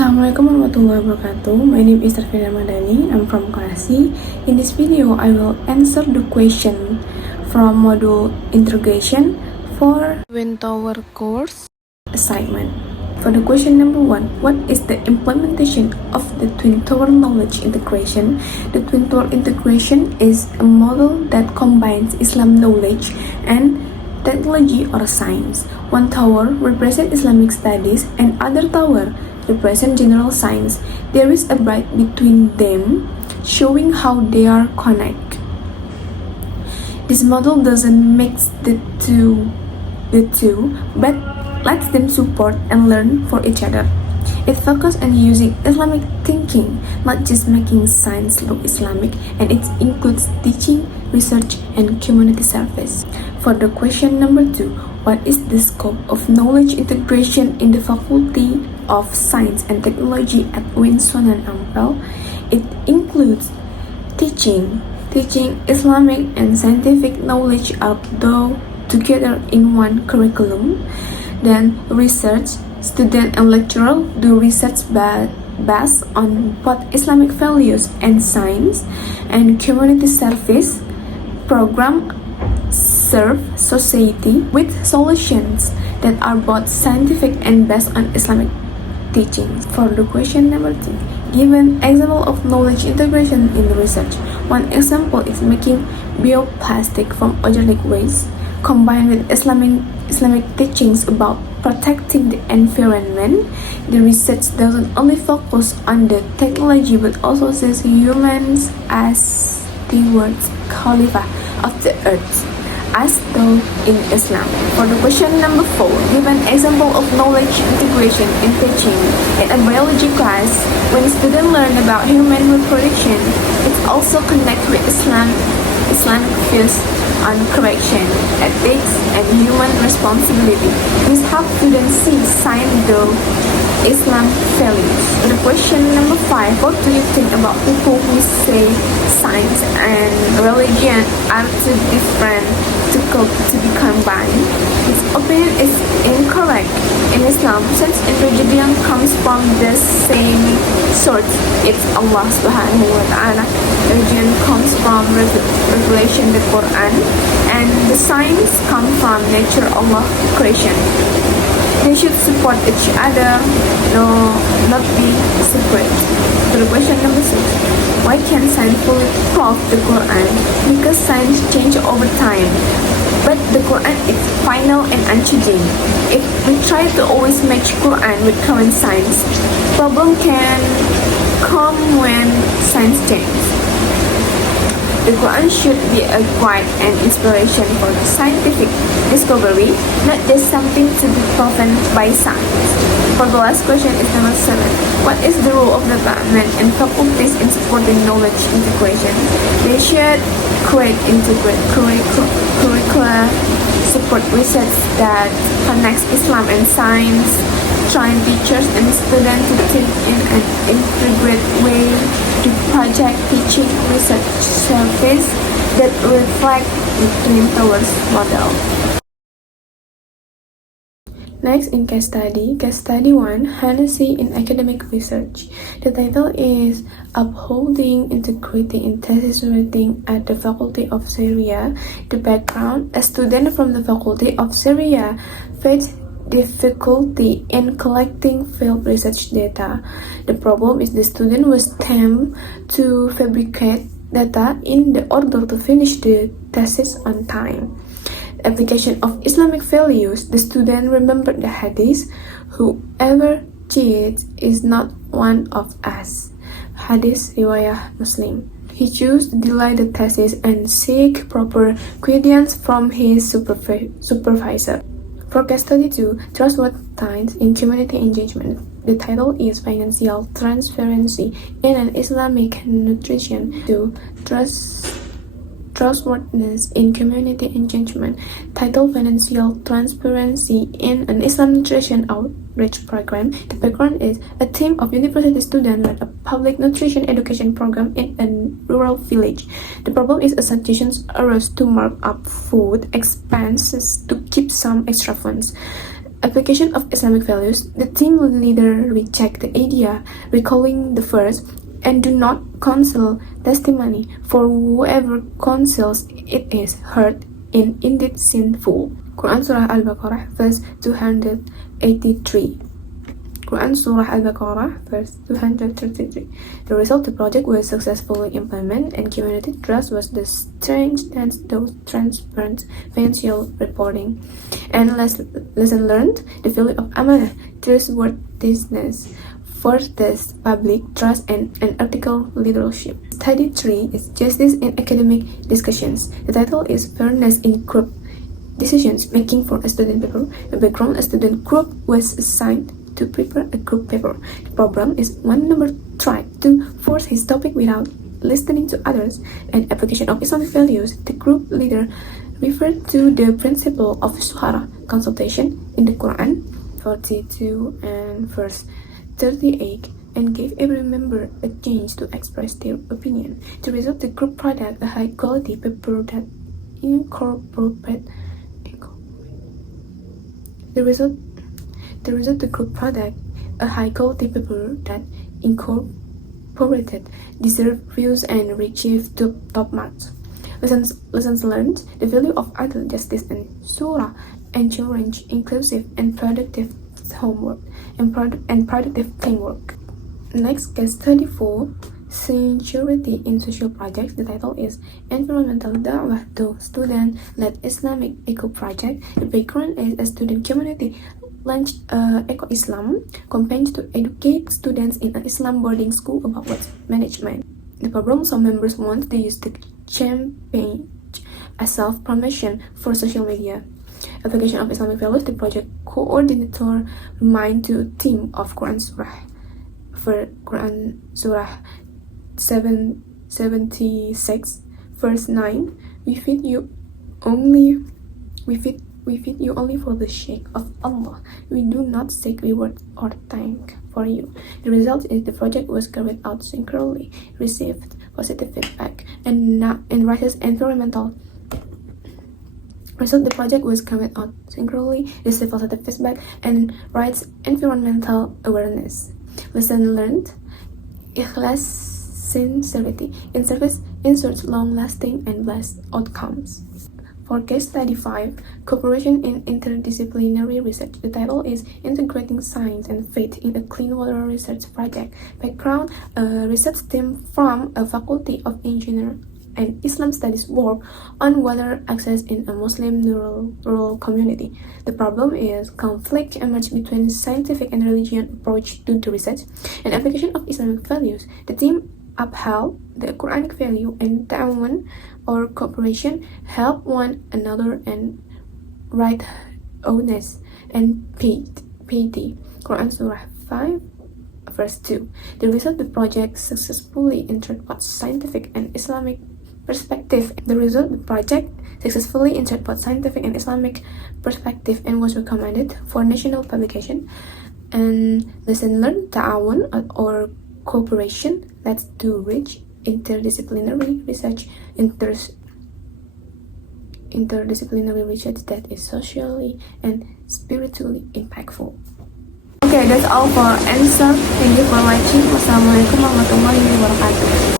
Assalamu'alikum warahmatullahi wabarakatuh. My name is Ramadhany. I'm from Karachi. In this video, I will answer the question from module interrogation for Twin Tower course assignment. For the question number 1, what is the implementation of the Twin Tower knowledge integration? The Twin Tower integration is a model that combines Islam knowledge and technology or science. One tower represents Islamic studies and other tower represent general science. There is a bridge between them, showing how they are connected. This model doesn't mix the two, but lets them support and learn for each other. It focuses on using Islamic thinking, not just making science look Islamic, and it includes teaching, research, and community service. For the question number 2, what is the scope of knowledge integration in the Faculty of Science and Technology at Winsunan Ampel? It includes teaching Islamic and scientific knowledge although together in one curriculum. Then research, student and lecturer do research based on both Islamic values and science, and community service program serve society with solutions that are both scientific and based on Islamic teachings. For the question number 2, give an example of knowledge integration in research. One example is making bioplastic from organic waste, combined with Islamic teachings about protecting the environment. The research doesn't only focus on the technology but also sees humans as stewards, Khalifa of the earth, as though in Islam. For the question number 4, give an example of knowledge integration in teaching. In a biology class, when students learn about human reproduction, it also connects with Islamic views on correction, ethics, and human responsibility. This helps students see science through Islam values. For the question number 5, what do you think about people who say science and religion are too different to be combined? His opinion is incorrect. In Islam, science and religion comes from the same source. It's Allah subhanahu wa ta'ala. Religion comes from revelation, the Quran, and the science comes from nature, Allah creation. They should support each other, no, not be separate. For the question number 6, why can science fully prove the Quran? Because science changes over time, but the Quran is final and unchanging. If we try to always match Quran with current science, problem can come when science changes. The Quran should be a guide and inspiration for scientific discovery, not just something to be proven by science. For the last question is number 7. What is the role of the government and faculties in supporting knowledge integration? They should create integrated curricula, support research that connects Islam and science, train teachers and students to think in an integrated way, to project teaching research service that reflect the Twin Towers model. Next, in case study 1, Honesty in Academic Research. The title is Upholding Integrity in Thesis Writing at the Faculty of Sharia. The background: a student from the Faculty of Sharia faced difficulty in collecting field research data. The problem is the student was tempted to fabricate data in order to finish the thesis on time. Application of Islamic values. The student remembered the hadith, whoever cheats is not one of us. Hadith riwayah Muslim. He chose to delay the thesis and seek proper guidance from his supervisor. For case study 2, Trustworthiness in Community Engagement. The title is Financial Transparency in an Islamic Nutrition. 2. Trustworthiness in Community Engagement. Title: Financial Transparency in an Islam Nutrition Outreach Program. The background is a team of university students run a public nutrition education program in a rural village. The problem is associations arose to mark up food expenses to keep some extra funds. Application of Islamic values. The team leader reject the idea, recalling the verse, and do not counsel testimony, for whoever counsels it is heard in indeed sinful. Quran Surah Al-Baqarah, verse 283. Quran Surah Al-Baqarah, verse 233. The result, the project was successfully implemented and community trust was the strength and those transparent financial reporting. And lesson learned, the value of amanah, trustworthiness, fosters public trust and ethical leadership. Study 3 is Justice in Academic Discussions. The title is Fairness in Group Decisions Making for a Student Paper. The background, a student group was assigned to prepare a group paper. The problem is one member tried to force his topic without listening to others. And application of Islamic values, the group leader referred to the principle of Suhara consultation in the Quran 42 and verse 38 and gave every member a chance to express their opinion. The result, the group product a high quality paper that incorporated the group product a high quality paper that incorporated deserved views and received top marks. Lessons learned, the value of adil, justice, and surah, ensuring inclusive and productive homework and productive teamwork. Next, case 34, Sincerity in Social Projects. The title is Environmental Da'wah to Student-Led Islamic Eco Project. The background is a student community launched Eco-Islam campaign to educate students in an Islam boarding school about waste management. The problem, some members want to use the campaign as self-promotion for social media. Application of Islamic values, the project coordinator remind to team of Quran Surah 76 verse 9. We feed you only for the sake of Allah. We do not seek reward or thank for you. The result is the project was carried out synchronously, received positive feedback, and raises environmental. Result, the project was carried out synchronously, received positive feedback, and raised environmental awareness. Lesson learned: Ikhlas, sincerity in service ensures long-lasting and blessed outcomes. For case study 5, Cooperation in Interdisciplinary Research. The title is Integrating Science and Faith in a Clean Water Research Project. Background, a research team from a Faculty of Engineering and Islam Studies work on water access in a Muslim rural community. The problem is conflict emerged between scientific and religious approach to the research and application of Islamic values. The team upheld the Quranic value and ta'awun or cooperation, help one another and right honest and piety. Quran Surah 5 verse 2. The result, the project successfully entered both scientific and Islamic perspective. The result, the project successfully entered both scientific and Islamic perspective and was recommended for national publication. And lesson learned, ta'awun or cooperation leads to rich interdisciplinary research that is socially and spiritually impactful. Okay, that's all for answer. Thank you for watching. Wassalamu'alaikum warahmatullahi wabarakatuh.